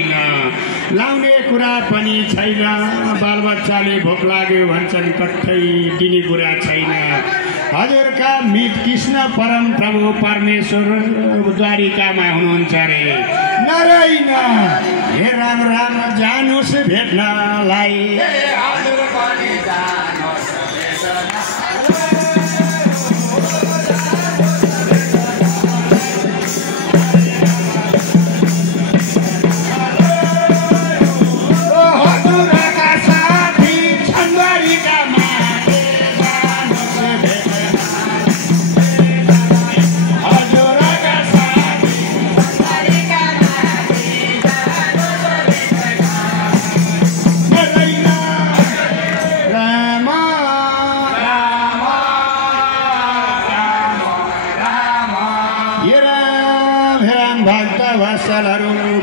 छैन लाउने कुरा पनि छैन बालबच्चाले भोक लाग्यो भन्छन् कठै दिने कुरा छैन हजुरका मित कृष्ण परम प्रभु परमेश्वर द्वारिकामा हुनुहुन्छ रे नारायण हे राम राम जानुस् भेट्नलाई हजुर पनि जानुस्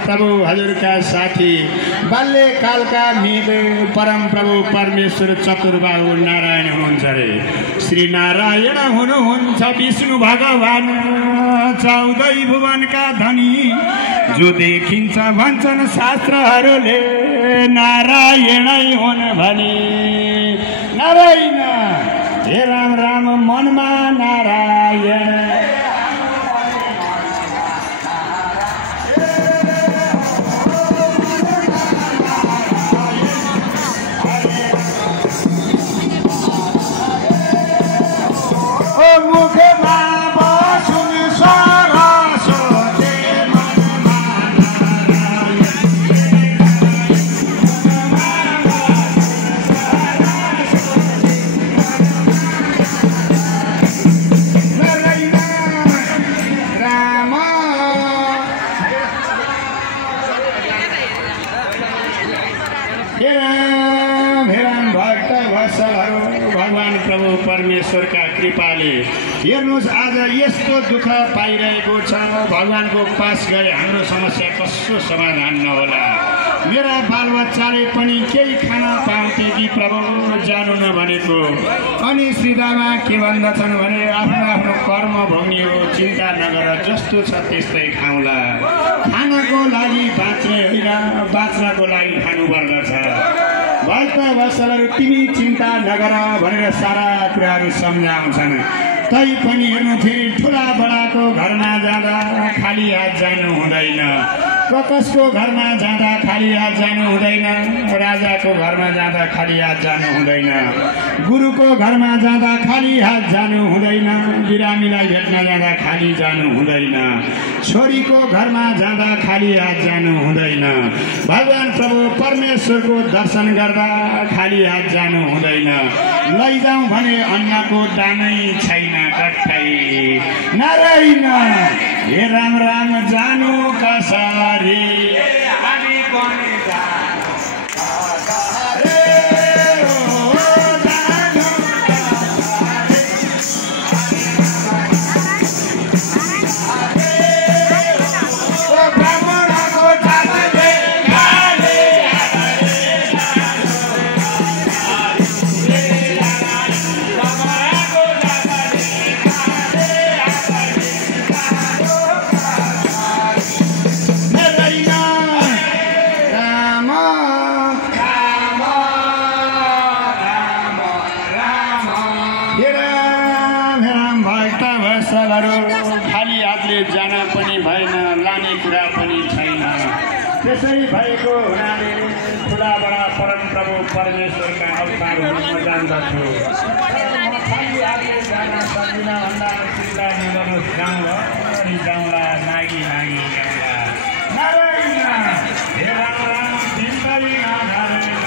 प्रभु हजुरका साथी बाल्यकालका मित परम प्रभु परमेश्वर चतुर्बाहु नारायण हुनुहुन्छ रे श्री नारायण हुनुहुन्छ विष्णु भगवान 14 भुवनका धनी जो देखिन्छ भन्छन् शास्त्रहरूले नारायणै हुन् भने नारायण हे राम राम मनमा नारायण परमेश्वरका कृपाले हेर्नुहोस् आज यस्तो दुःख पाइरहेको छ भगवानको पास गए हाम्रो समस्या कसो समाधान नहोला मेरा बालबच्चाले पनि केही खान पाउँथे कि प्रभु जानु नभनेको अनि श्रीदामा के भन्दछन् भने आफ्नो आफ्नो कर्म भोग्ने हो चिन्ता नगर जस्तो छ त्यस्तै खाउँला खानको लागि बाँच्ने होइन बाँच्नको लागि खानुपर्दछ भक्त वत्सलहरू तिमी चिन्ता नगर भनेर सारा कुराहरू सम्झाउँछन् तैपनि हेर्नु फेरि ठुला बडाको घरमा जाँदा खाली हात जानु हुँदैन कसको घरमा जाँदा खाली हात जानु हुँदैन राजाको घरमा जाँदा खाली हात जानु हुँदैन गुरुको घरमा जाँदा खाली हात जानु हुँदैन बिरामीलाई भेट्न जाँदा खाली जानु हुँदैन छोरीको घरमा जाँदा खाली हात जानु हुँदैन भगवान प्रभु परमेश्वरको दर्शन गर्दा खाली हात जानु हुँदैन लैजाउँ भने अन्नको दानै छैन कठै नारायण हे राम राम जानु कसरी हामी पनि त्यसै भएको हुनाले ठुला बडा परम प्रभु परमेश्वरका अवतार हुन जान्दछु खाली हातले जान सक्दिनँ भन्दा चिन्ता नगर्नुहोस् जाउँला नागी नागी गाउँला नारायण हे राम राम जिन्दगी नारायण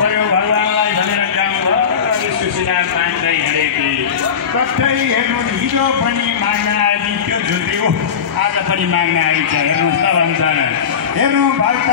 पर्यो भगवान्लाई भनेर गाउँभरि सुशीला माग्दै हिँडेकी कतै हेर्नु हिजो पनि माग्न आएकी त्यो झुल्टी आज पनि माग्न आइन्छ हेर्नुहोस् न भन्छ हेर्नु भक्त